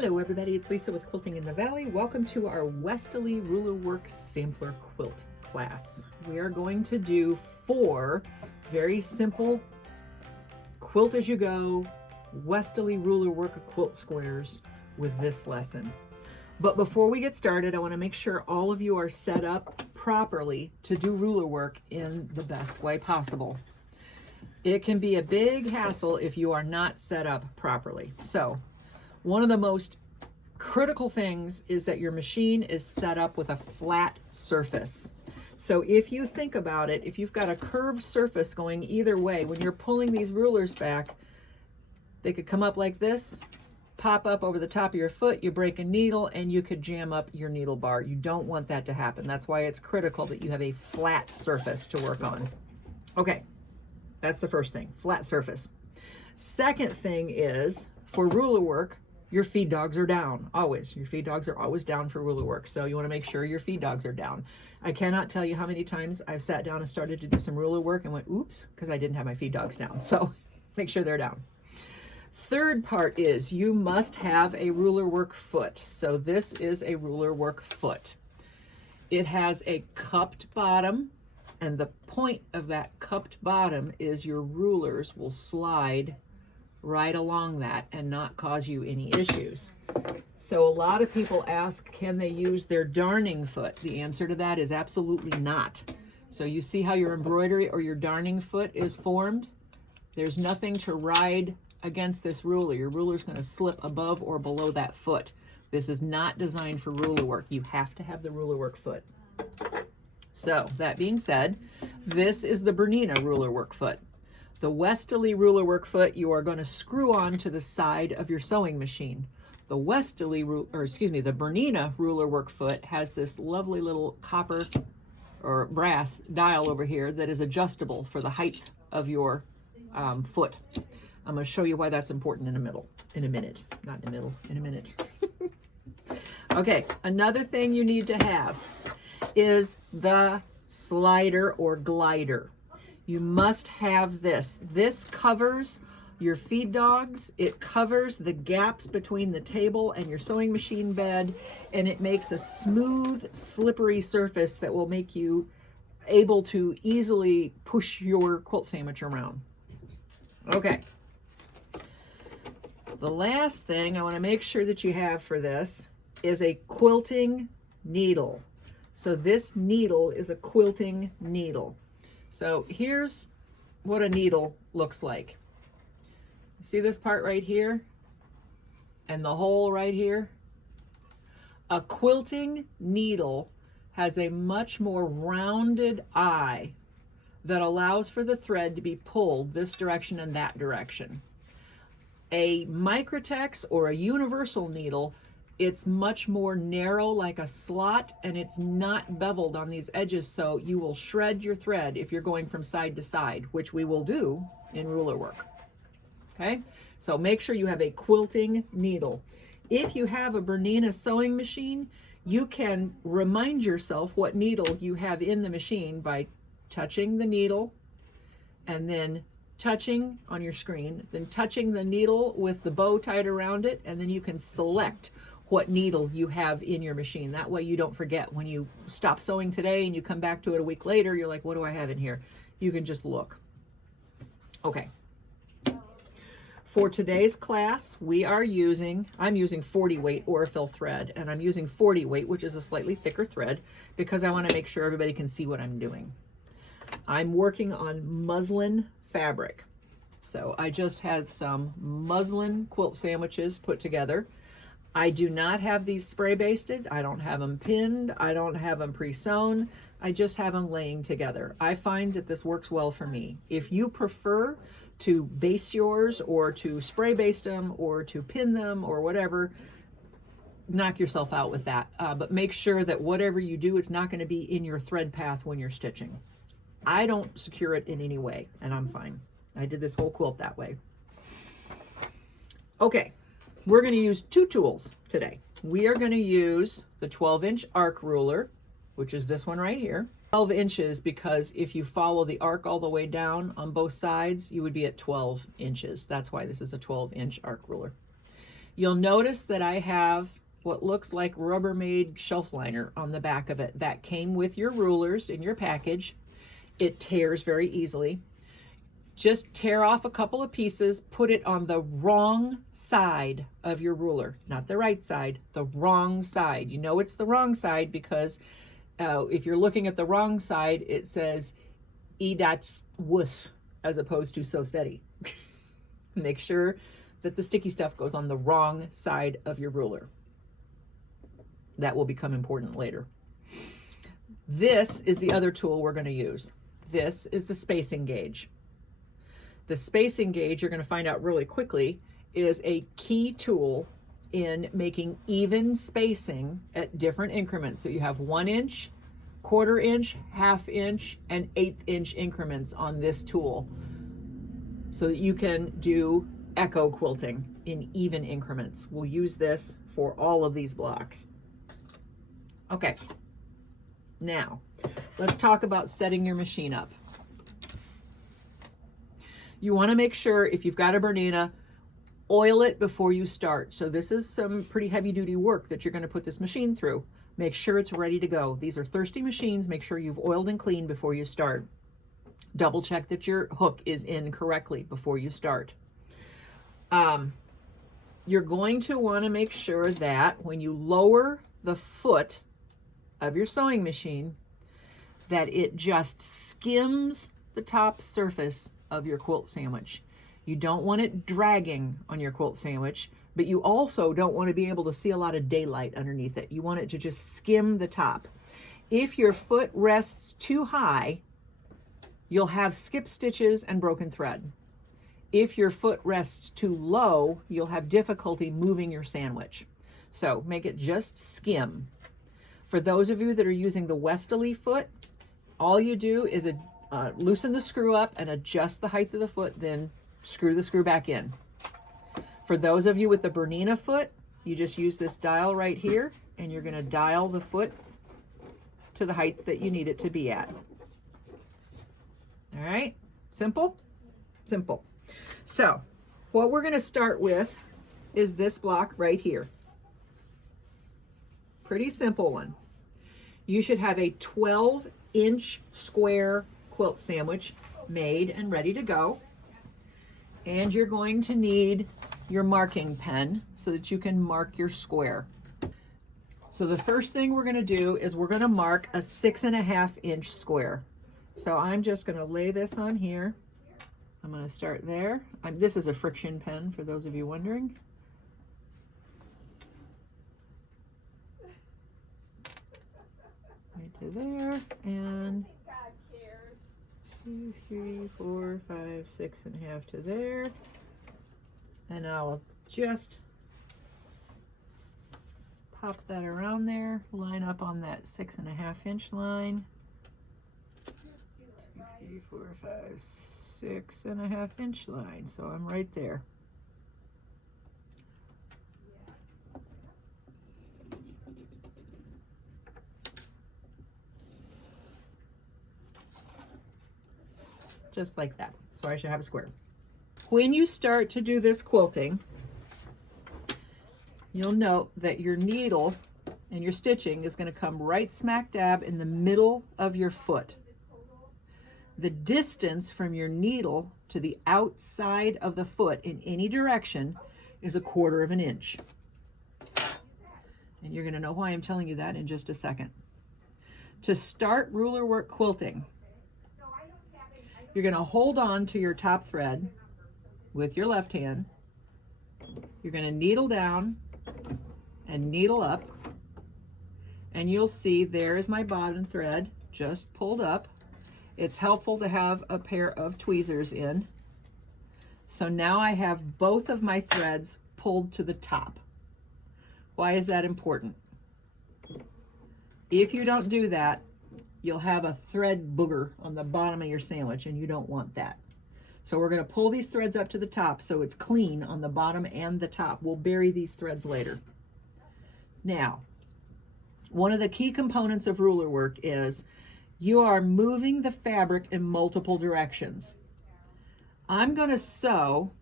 Hello everybody, it's Lisa with Quilting in the Valley. Welcome to our Westerly Rulerwork Sampler Quilt class. We are going to do 4 very simple quilt as you go Westerly Rulerwork quilt squares with this lesson. But before we get started, I want to make sure all of you are set up properly to do ruler work in the best way possible. It can be a big hassle if you are not set up properly. So one of the most critical things is that your machine is set up with a flat surface. So if you think about it, if you've got a curved surface going either way, when you're pulling these rulers back, they could come up like this, pop up over the top of your foot, you break a needle, and you could jam up your needle bar. You don't want that to happen. That's why it's critical that you have a flat surface to work on. Okay, that's the first thing, flat surface. Second thing is, for ruler work, your feed dogs are down, always. Your feed dogs are always down for ruler work, so you want to make sure your feed dogs are down. I cannot tell you how many times I've sat down and started to do some ruler work and went, oops, because I didn't have my feed dogs down. So make sure they're down. Third part is you must have a ruler work foot. So this is a ruler work foot. It has a cupped bottom, and the point of that cupped bottom is your rulers will slide right along that and not cause you any issues. So a lot of people ask, can they use their darning foot? The answer to that is absolutely not. So you see how your embroidery or your darning foot is formed? There's nothing to ride against this ruler. Your ruler's going to slip above or below that foot. This is not designed for ruler work. You have to have the ruler work foot. So that being said, this is the Bernina ruler work foot. The Westerly ruler work foot you are going to screw on to the side of your sewing machine. The the Bernina ruler work foot has this lovely little copper or brass dial over here that is adjustable for the height of your foot. I'm going to show you why that's important in a minute. Okay, another thing you need to have is the slider or glider. You must have this. This covers your feed dogs. It covers the gaps between the table and your sewing machine bed, and it makes a smooth, slippery surface that will make you able to easily push your quilt sandwich around. Okay. The last thing I want to make sure that you have for this is a quilting needle. So this needle is a quilting needle. So here's what a needle looks like. See this part right here? And the hole right here? A quilting needle has a much more rounded eye that allows for the thread to be pulled this direction and that direction. A Microtex or a universal needle, it's much more narrow like a slot, and it's not beveled on these edges, so you will shred your thread if you're going from side to side, which we will do in ruler work. Okay, so make sure you have a quilting needle. If you have a Bernina sewing machine, you can remind yourself what needle you have in the machine by touching the needle and then touching on your screen, then touching the needle with the bow tied around it, and then you can select what needle you have in your machine. That way you don't forget when you stop sewing today and you come back to it a week later, you're like, what do I have in here? You can just look. Okay. For today's class, I'm using 40 weight Aurifil thread, and I'm using 40 weight, which is a slightly thicker thread, because I want to make sure everybody can see what I'm doing. I'm working on muslin fabric. So I just had some muslin quilt sandwiches put together. I do not have these spray basted. I don't have them pinned. I don't have them pre-sewn. I just have them laying together. I find that this works well for me. If you prefer to base yours or to spray baste them or to pin them or whatever, knock yourself out with that. But make sure that whatever you do, it's not going to be in your thread path when you're stitching. I don't secure it in any way, and I'm fine. I did this whole quilt that way. Okay. We're going to use 2 tools today. We are going to use the 12-inch arc ruler, which is this one right here. 12 inches because if you follow the arc all the way down on both sides, you would be at 12 inches. That's why this is a 12-inch arc ruler. You'll notice that I have what looks like Rubbermaid shelf liner on the back of it. That came with your rulers in your package. It tears very easily. Just tear off a couple of pieces, put it on the wrong side of your ruler, not the right side, the wrong side. You know it's the wrong side because if you're looking at the wrong side, it says E dots wuss as opposed to so steady. Make sure that the sticky stuff goes on the wrong side of your ruler. That will become important later. This is the other tool we're going to use. This is the spacing gauge. The spacing gauge, you're going to find out really quickly, is a key tool in making even spacing at different increments. So you have 1 inch, 1/4 inch, 1/2 inch, and 1/8 inch increments on this tool, so that you can do echo quilting in even increments. We'll use this for all of these blocks. Okay, now let's talk about setting your machine up. You want to make sure, if you've got a Bernina, oil it before you start. So this is some pretty heavy duty work that you're going to put this machine through. Make sure it's ready to go. These are thirsty machines. Make sure you've oiled and cleaned before you start. Double check that your hook is in correctly before you start. You're going to want to make sure that when you lower the foot of your sewing machine, that it just skims the top surface of your quilt sandwich. You don't want it dragging on your quilt sandwich, but you also don't want to be able to see a lot of daylight underneath it. You want it to just skim the top. If your foot rests too high, you'll have skip stitches and broken thread. If your foot rests too low, you'll have difficulty moving your sandwich. So make it just skim. For those of you that are using the Westerly foot, all you do is loosen the screw up and adjust the height of the foot, then screw the screw back in. For those of you with the Bernina foot, you just use this dial right here, and you're going to dial the foot to the height that you need it to be at. All right, simple? Simple. So what we're going to start with is this block right here. Pretty simple one. You should have a 12-inch square quilt sandwich made and ready to go. And you're going to need your marking pen so that you can mark your square. So the first thing we're going to do is we're going to mark a 6.5 inch square. So I'm just going to lay this on here. I'm going to start there. This is a friction pen for those of you wondering. Right to there, and 2, 3, 4, 5, 6.5 to there. And I'll just pop that around there, line up on that 6.5 inch line. 2, 3, 4, 5, 6.5 inch line. So I'm right there. Just like that. So I should have a square. When you start to do this quilting, you'll note that your needle and your stitching is going to come right smack dab in the middle of your foot. The distance from your needle to the outside of the foot in any direction is 1/4 inch. And you're going to know why I'm telling you that in just a second. To start ruler work quilting, you're going to hold on to your top thread with your left hand. You're going to needle down and needle up, and you'll see there is my bottom thread just pulled up. It's helpful to have a pair of tweezers in. So now I have both of my threads pulled to the top. Why is that important? If you don't do that, you'll have a thread booger on the bottom of your sandwich, and you don't want that. So we're going to pull these threads up to the top so it's clean on the bottom and the top. We'll bury these threads later. Now, one of the key components of ruler work is you are moving the fabric in multiple directions. I'm going to sew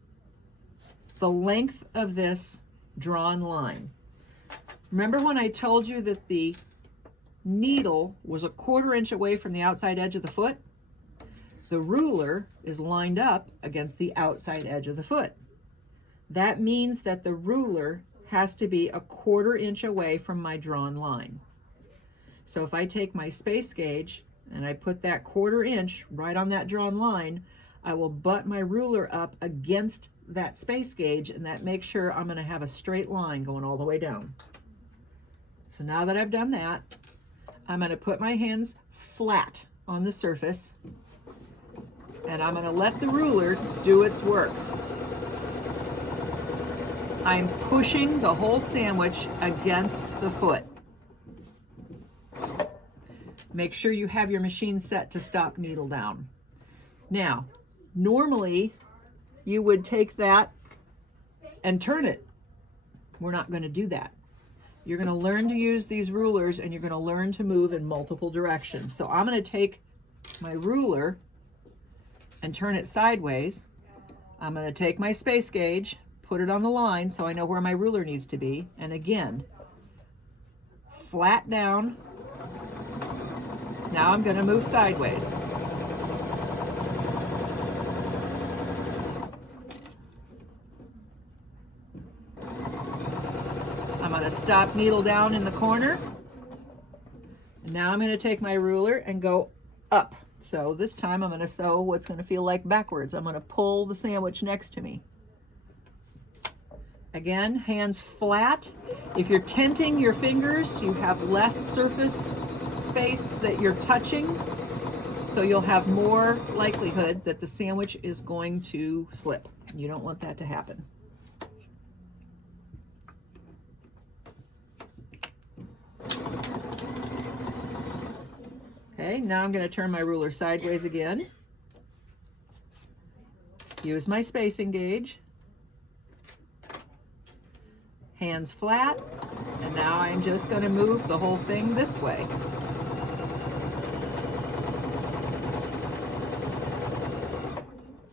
the length of this drawn line. Remember when I told you that the needle was a 1/4 inch away from the outside edge of the foot? The ruler is lined up against the outside edge of the foot. That means that the ruler has to be a 1/4 inch away from my drawn line. So if I take my space gauge and I put that 1/4 inch right on that drawn line, I will butt my ruler up against that space gauge, and that makes sure I'm going to have a straight line going all the way down. So now that I've done that, I'm going to put my hands flat on the surface, and I'm going to let the ruler do its work. I'm pushing the whole sandwich against the foot. Make sure you have your machine set to stop needle down. Now, normally you would take that and turn it. We're not going to do that. You're going to learn to use these rulers, and you're going to learn to move in multiple directions. So I'm going to take my ruler and turn it sideways. I'm going to take my space gauge, put it on the line so I know where my ruler needs to be, and again, flat down. Now I'm going to move sideways. I'm going to stop needle down in the corner. And now I'm going to take my ruler and go up. So this time I'm going to sew what's going to feel like backwards. I'm going to pull the sandwich next to me. Again, hands flat. If you're tenting your fingers, you have less surface space that you're touching, so you'll have more likelihood that the sandwich is going to slip. You don't want that to happen. Okay, now I'm going to turn my ruler sideways again. Use my spacing gauge. Hands flat, and now I'm just going to move the whole thing this way.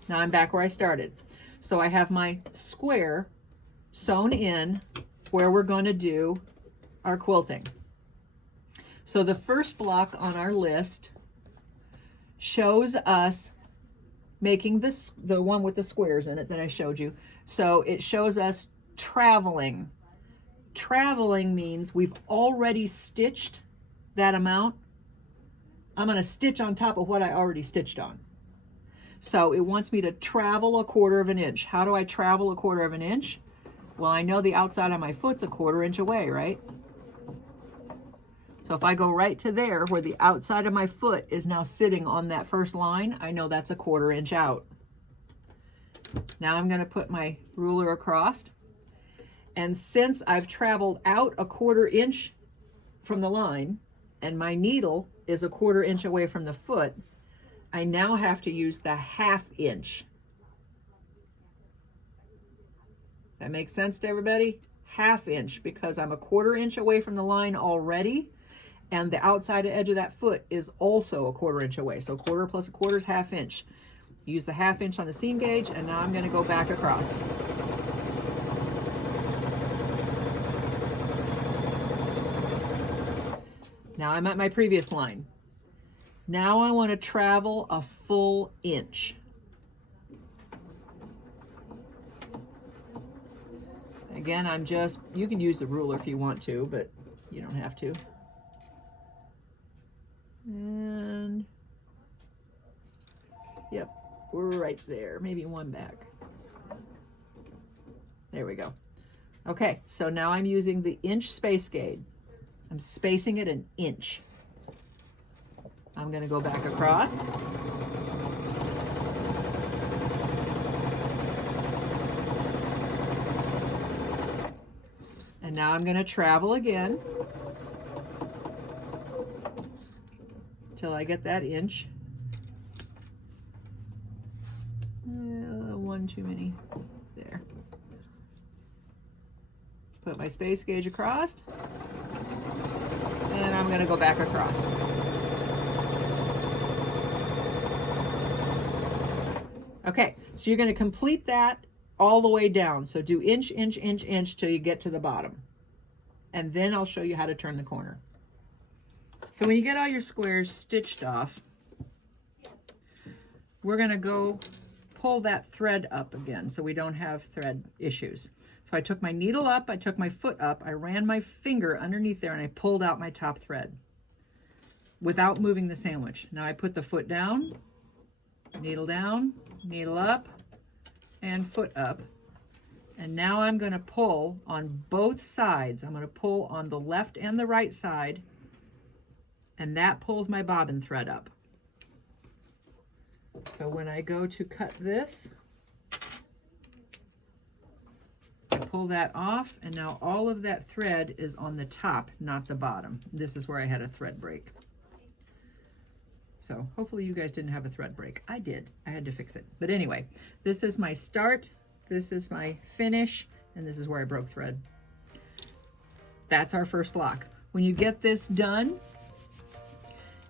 Now I'm back where I started. So I have my square sewn in where we're going to do our quilting. So the first block on our list shows us making this, the one with the squares in it that I showed you. So it shows us traveling. Traveling means we've already stitched that amount. I'm going to stitch on top of what I already stitched on. So it wants me to travel a 1/4 inch. How do I travel a 1/4 inch? Well, I know the outside of my foot's a 1/4 inch away, right? So if I go right to there where the outside of my foot is now sitting on that first line, I know that's a 1/4 inch out. Now I'm going to put my ruler across. And since I've traveled out a 1/4 inch from the line and my needle is a 1/4 inch away from the foot, I now have to use the 1/2 inch. That makes sense to everybody? 1/2 inch, because I'm a 1/4 inch away from the line already, and the outside edge of that foot is also a 1/4 inch away. So 1/4 plus 1/4 is 1/2 inch. Use the 1/2 inch on the seam gauge, and now I'm going to go back across. Now I'm at my previous line. Now I want to travel a full inch. Again, I'm just, you can use the ruler if you want to, but you don't have to. And yep, we're right there, maybe one back. There we go. Okay, so now I'm using the inch space gauge. I'm spacing it an inch. I'm going to go back across. And now I'm going to travel again till I get that inch. One too many. There. Put my space gauge across. And I'm going to go back across. Okay, so you're going to complete that all the way down. So do inch, inch, inch, inch till you get to the bottom. And then I'll show you how to turn the corner. So when you get all your squares stitched off, we're gonna go pull that thread up again so we don't have thread issues. So I took my needle up, I took my foot up, I ran my finger underneath there and I pulled out my top thread without moving the sandwich. Now I put the foot down, needle up, and foot up. And now I'm gonna pull on both sides. I'm gonna pull on the left and the right side, and that pulls my bobbin thread up. So when I go to cut this, I pull that off, and now all of that thread is on the top, not the bottom. This is where I had a thread break. So hopefully you guys didn't have a thread break. I did. I had to fix it. But anyway, this is my start, this is my finish, and this is where I broke thread. That's our first block. When you get this done,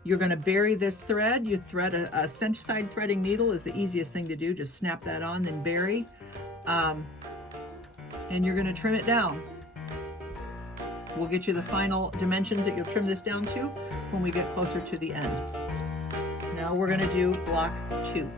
you're going to bury this thread. You thread a cinch side threading needle is the easiest thing to do. Just snap that on, then bury. And you're going to trim it down. We'll get you the final dimensions that you'll trim this down to when we get closer to the end. Now we're going to do block 2.